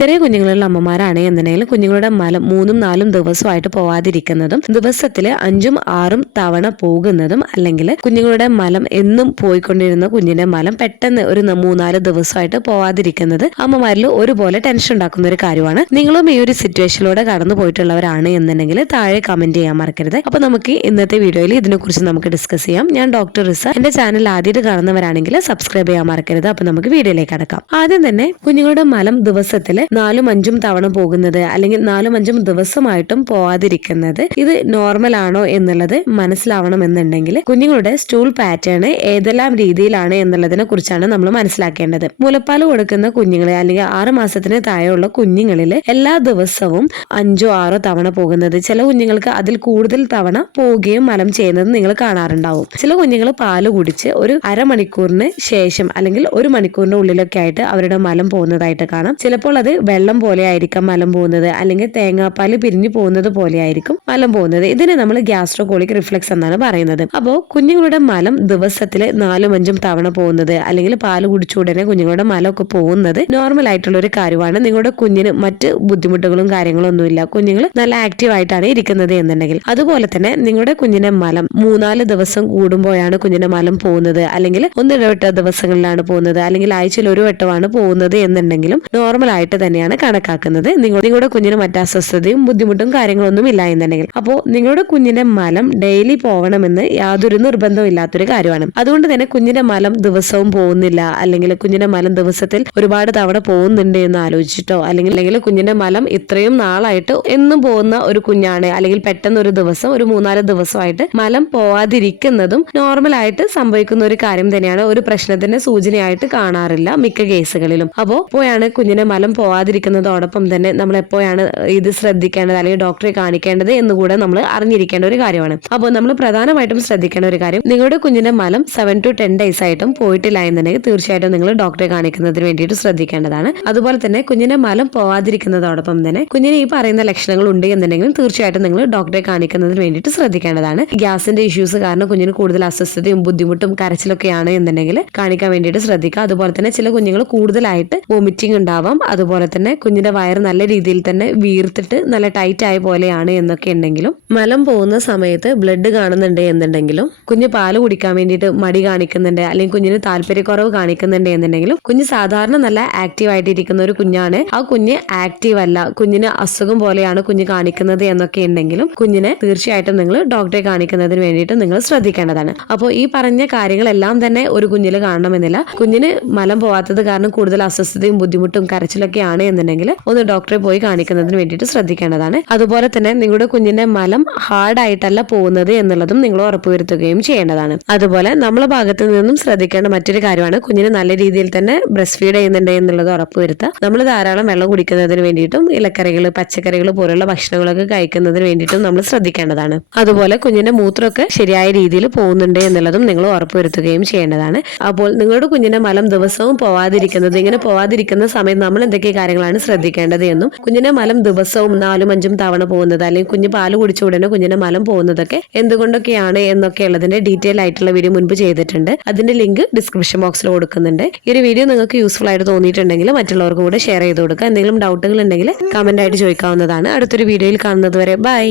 ചെറിയ കുഞ്ഞുങ്ങളുള്ള അമ്മമാരാണ് എന്നുണ്ടെങ്കിൽ കുഞ്ഞുങ്ങളുടെ മലം മൂന്നും നാലും ദിവസമായിട്ട് പോവാതിരിക്കുന്നതും ദിവസത്തിൽ അഞ്ചും ആറും തവണ പോകുന്നതും അല്ലെങ്കിൽ കുഞ്ഞുങ്ങളുടെ മലം എന്നും പോയിക്കൊണ്ടിരുന്ന കുഞ്ഞിന്റെ മലം പെട്ടെന്ന് ഒരു മൂന്നാൽ ദിവസമായിട്ട് പോവാതിരിക്കുന്നത് അമ്മമാരിൽ ഒരുപോലെ ടെൻഷൻ ഉണ്ടാക്കുന്ന ഒരു കാര്യമാണ്. നിങ്ങളും ഈ ഒരു സിറ്റുവേഷനിലൂടെ കടന്നു പോയിട്ടുള്ളവരാണ് എന്നുണ്ടെങ്കിൽ താഴെ കമന്റ് ചെയ്യാൻ മറക്കരുത്. അപ്പൊ നമുക്ക് ഇന്നത്തെ വീഡിയോയിൽ ഇതിനെക്കുറിച്ച് നമുക്ക് ഡിസ്കസ് ചെയ്യാം. ഞാൻ ഡോക്ടർ റിസ. എന്റെ ചാനൽ ആദ്യമായിട്ട് കാണുന്നവരാണെങ്കിൽ സബ്സ്ക്രൈബ് ചെയ്യാൻ മറക്കരുത്. അപ്പൊ നമുക്ക് വീഡിയോയിലേക്ക് അടക്കാം ആദ്യം തന്നെ കുഞ്ഞുങ്ങളുടെ മലം ദിവസത്തിൽ നാലും അഞ്ചും തവണ പോകുന്നത് അല്ലെങ്കിൽ നാലും അഞ്ചും ദിവസമായിട്ടും പോവാതിരിക്കുന്നത് ഇത് നോർമൽ ആണോ എന്നുള്ളത് മനസ്സിലാവണമെന്നുണ്ടെങ്കിൽ കുഞ്ഞുങ്ങളുടെ സ്റ്റൂൾ പാറ്റേൺ ഏതെല്ലാം രീതിയിലാണ് എന്നുള്ളതിനെ കുറിച്ചാണ് നമ്മൾ മനസ്സിലാക്കേണ്ടത്. മുലപ്പാൽ കൊടുക്കുന്ന കുഞ്ഞുങ്ങളെ അല്ലെങ്കിൽ ആറ് മാസത്തിന് താഴെയുള്ള കുഞ്ഞുങ്ങളിൽ എല്ലാ ദിവസവും അഞ്ചോ ആറോ തവണ പോകുന്നത് ചില കുഞ്ഞുങ്ങൾക്ക് അതിൽ കൂടുതൽ തവണ പോവുകയും മലം ചെയ്യുന്നത് നിങ്ങൾ കാണാറുണ്ടാവും. ചില കുഞ്ഞുങ്ങൾ പാൽ കുടിച്ച് ഒരു അരമണിക്കൂറിന് ശേഷം അല്ലെങ്കിൽ ഒരു മണിക്കൂറിന്റെ ഉള്ളിലൊക്കെ ആയിട്ട് അവരുടെ മലം പോകുന്നതായിട്ട് കാണാം. ചിലപ്പോൾ അത് വെള്ളം പോലെ ആയിരിക്കാം മലം പോകുന്നത്. അല്ലെങ്കിൽ തേങ്ങാപ്പാൽ പിരിഞ്ഞു പോകുന്നത് പോലെ ആയിരിക്കും മലം പോകുന്നത്. ഇതിനെ നമ്മൾ ഗ്യാസ്ട്രോകോളിക് റിഫ്ലക്സ് എന്നാണ് പറയുന്നത്. അപ്പോൾ കുഞ്ഞുങ്ങളുടെ മലം ദിവസത്തിൽ നാലും അഞ്ചും തവണ പോകുന്നത്. അല്ലെങ്കിൽ പാൽ കുടിച്ച ഉടനെ കുഞ്ഞുങ്ങളുടെ മലമൊക്കെ പോകുന്നത് നോർമൽ ആയിട്ടുള്ള ഒരു കാര്യമാണ്. നിങ്ങളുടെ കുഞ്ഞിന് മറ്റ് ബുദ്ധിമുട്ടുകളും കാര്യങ്ങളും ഒന്നുമില്ല കുഞ്ഞുങ്ങൾ നല്ല ആക്റ്റീവ് ആയിട്ടാണ് ഇരിക്കുന്നത് എന്നുണ്ടെങ്കിൽ. അതുപോലെ തന്നെ നിങ്ങളുടെ കുഞ്ഞിന്റെ മലം മൂന്നാൽ ദിവസം കൂടുമ്പോഴാണ് കുഞ്ഞിന്റെ മലം പോകുന്നത്. അല്ലെങ്കിൽ ഒന്നിടവിട്ട ദിവസങ്ങളിലാണ് പോകുന്നത്. അല്ലെങ്കിൽ ആഴ്ചയിൽ ഒരു വട്ടമാണ് പോകുന്നത് എന്നുണ്ടെങ്കിലും നോർമൽ ആയിട്ട് തന്നെയാണ് കണക്കാക്കുന്നത്. നിങ്ങൾ നിങ്ങളുടെ കുഞ്ഞിന് മറ്റ് അസ്വസ്ഥതയും ബുദ്ധിമുട്ടും കാര്യങ്ങളൊന്നും ഇല്ല എന്നുണ്ടെങ്കിൽ. അപ്പോ നിങ്ങളുടെ കുഞ്ഞിന്റെ മലം ഡെയിലി പോകണമെന്ന് യാതൊരു നിർബന്ധവും ഇല്ലാത്തൊരു കാര്യമാണ്. അതുകൊണ്ട് തന്നെ കുഞ്ഞിന്റെ മലം ദിവസവും പോകുന്നില്ല. അല്ലെങ്കിൽ കുഞ്ഞിന്റെ മലം ദിവസത്തിൽ ഒരുപാട് തവണ പോകുന്നുണ്ട് എന്ന് ആലോചിച്ചിട്ടോ അല്ലെങ്കിൽ അല്ലെങ്കിൽ കുഞ്ഞിന്റെ മലം ഇത്രയും നാളായിട്ട് എന്നും പോകുന്ന ഒരു കുഞ്ഞാണ്. അല്ലെങ്കിൽ പെട്ടെന്ന് ഒരു ദിവസം ഒരു മൂന്നാൽ ദിവസമായിട്ട് മലം പോവാതിരിക്കുന്നതും നോർമൽ ആയിട്ട് സംഭവിക്കുന്ന ഒരു കാര്യം തന്നെയാണ് ഒരു പ്രശ്നത്തിന്റെ സൂചനയായിട്ട് കാണാറില്ല മിക്ക കേസുകളിലും. അപ്പോൾ പോയാണ് കുഞ്ഞിന്റെ മലം പോവാതിരിക്കുന്നതോടൊപ്പം തന്നെ നമ്മൾ എപ്പോഴാണ് ഇത് ശ്രദ്ധിക്കേണ്ടത് അല്ലെങ്കിൽ ഡോക്ടറെ കാണിക്കേണ്ടത് എന്നുകൂടെ നമ്മൾ അറിഞ്ഞിരിക്കേണ്ട ഒരു കാര്യമാണ്. അപ്പോൾ നമ്മൾ പ്രധാനമായിട്ടും ശ്രദ്ധിക്കേണ്ട ഒരു കാര്യം നിങ്ങളുടെ കുഞ്ഞിന്റെ മലം സെവൻ ടു ടെൻ ഡേയ്സ് ആയിട്ടും പോയിട്ടില്ല എന്നുണ്ടെങ്കിൽ തീർച്ചയായിട്ടും നിങ്ങൾ ഡോക്ടറെ കാണിക്കുന്നതിന് വേണ്ടിയിട്ട് ശ്രദ്ധിക്കേണ്ടതാണ്. അതുപോലെ തന്നെ കുഞ്ഞിന്റെ മലം പോവാതിരിക്കുന്നതോടൊപ്പം തന്നെ കുഞ്ഞിന് ഈ പറയുന്ന ലക്ഷണങ്ങൾ ഉണ്ട് എന്നുണ്ടെങ്കിൽ തീർച്ചയായിട്ടും നിങ്ങൾ ഡോക്ടറെ കാണിക്കുന്നതിന് വേണ്ടിയിട്ട് ശ്രദ്ധിക്കേണ്ടതാണ്. ഗ്യാസിന്റെ ഇഷ്യൂസ് കാരണം കുഞ്ഞിന് കൂടുതൽ അസ്വസ്ഥതയും ബുദ്ധിമുട്ടും കരച്ചിലൊക്കെയാണ് എന്നുണ്ടെങ്കിൽ കാണിക്കാൻ വേണ്ടിയിട്ട് ശ്രദ്ധിക്കുക. അതുപോലെ തന്നെ ചില കുഞ്ഞുങ്ങൾ കൂടുതലായിട്ട് വോമിറ്റിംഗ് ഉണ്ടാവാം. അതുപോലെ തന്നെ കുഞ്ഞിന്റെ വയർ നല്ല രീതിയിൽ തന്നെ വീർത്തിട്ട് നല്ല ടൈറ്റ് ആയ പോലെയാണ് എന്നൊക്കെ ഉണ്ടെങ്കിലും മലം പോകുന്ന സമയത്ത് ബ്ലഡ് കാണുന്നുണ്ട് എന്നുണ്ടെങ്കിലും കുഞ്ഞ് പാൽ കുടിക്കാൻ വേണ്ടിയിട്ട് മടി കാണിക്കുന്നുണ്ട് അല്ലെങ്കിൽ കുഞ്ഞിന് താല്പര്യക്കുറവ് കാണിക്കുന്നുണ്ട് എന്നുണ്ടെങ്കിലും കുഞ്ഞ് സാധാരണ നല്ല ആക്റ്റീവ് ആയിട്ടിരിക്കുന്ന ഒരു കുഞ്ഞാണ്. ആ കുഞ്ഞ് ആക്റ്റീവ് അല്ല. കുഞ്ഞിന് അസുഖം പോലെയാണ് കുഞ്ഞ് കാണിക്കുന്നത് എന്നൊക്കെ ഉണ്ടെങ്കിലും കുഞ്ഞിനെ തീർച്ചയായിട്ടും നിങ്ങൾ ഡോക്ടറെ കാണിക്കുന്നതിന് വേണ്ടിയിട്ട് നിങ്ങൾ ശ്രദ്ധിക്കേണ്ടതാണ്. അപ്പോൾ ഈ പറഞ്ഞ കാര്യങ്ങളെല്ലാം തന്നെ ഒരു കുഞ്ഞിൽ കാണണമെന്നില്ല. കുഞ്ഞിന് മലം പോവാത്തത് കാരണം കൂടുതൽ അസ്വസ്ഥതയും ബുദ്ധിമുട്ടും കരച്ചിലൊക്കെ ആണ് എന്നുണ്ടെങ്കിൽ ഒന്ന് ഡോക്ടറെ പോയി കാണിക്കുന്നതിന് വേണ്ടിയിട്ട് ശ്രദ്ധിക്കേണ്ടതാണ്. അതുപോലെ തന്നെ നിങ്ങളുടെ കുഞ്ഞിന്റെ മലം ഹാർഡ് ആയിട്ടല്ല പോകുന്നത് എന്നുള്ളതും നിങ്ങൾ ഉറപ്പുവരുത്തുകയും ചെയ്യേണ്ടതാണ്. അതുപോലെ നമ്മളെ ഭാഗത്ത് നിന്നും ശ്രദ്ധിക്കേണ്ട മറ്റൊരു കാര്യമാണ് കുഞ്ഞിന് നല്ല രീതിയിൽ തന്നെ ബ്രസ്റ്റ് ഫീഡ് ചെയ്യുന്നുണ്ട് എന്നുള്ളത് ഉറപ്പുവരുത്തുക. നമ്മൾ ധാരാളം വെള്ളം കുടിക്കുന്നതിന് വേണ്ടിയിട്ടും ഇലക്കറികൾ പച്ചക്കറികൾ പോലുള്ള ഭക്ഷണങ്ങളൊക്കെ കഴിക്കുന്നതിന് വേണ്ടിയിട്ടും നമ്മൾ ശ്രദ്ധിക്കേണ്ടതാണ്. അതുപോലെ കുഞ്ഞിന്റെ മൂത്രമൊക്കെ ശരിയായ രീതിയിൽ പോകുന്നുണ്ട് എന്നുള്ളതും നിങ്ങൾ ഉറപ്പുവരുത്തുകയും ചെയ്യേണ്ടതാണ്. അപ്പോൾ നിങ്ങളുടെ കുഞ്ഞിന്റെ മലം ദിവസവും പോവാതിരിക്കുന്നത് ഇങ്ങനെ പോവാതിരിക്കുന്ന സമയത്ത് നമ്മൾ എന്തൊക്കെ കാര്യങ്ങളാണ് ശ്രദ്ധിക്കേണ്ടത് എന്നും കുഞ്ഞിന്റെ മലം ദിവസവും നാലും അഞ്ചും തവണ പോകുന്നത് അല്ലെങ്കിൽ കുഞ്ഞ് പാൽ കുടിച്ച ഉടനെ കുഞ്ഞിനെ മലം പോകുന്നതൊക്കെ എന്തുകൊണ്ടൊക്കെയാണ് എന്നൊക്കെ ഉള്ളതിന്റെ ഡീറ്റെയിൽ ആയിട്ടുള്ള വീഡിയോ മുൻപ് ചെയ്തിട്ടുണ്ട്. അതിന്റെ ലിങ്ക് ഡിസ്ക്രിപ്ഷൻ ബോക്സിൽ കൊടുക്കുന്നുണ്ട്. ഈ ഒരു വീഡിയോ നിങ്ങൾക്ക് യൂസ്ഫുൾ ആയിട്ട് തോന്നിയിട്ടുണ്ടെങ്കിൽ മറ്റുള്ളവർക്കും കൂടെ ഷെയർ ചെയ്ത് കൊടുക്കുക. എന്തെങ്കിലും ഡൗട്ടുകൾ ഉണ്ടെങ്കിൽ കമന്റ് ആയിട്ട് ചോദിക്കാവുന്നതാണ്. അടുത്തൊരു വീഡിയോയിൽ കാണുന്നത് വരെ ബൈ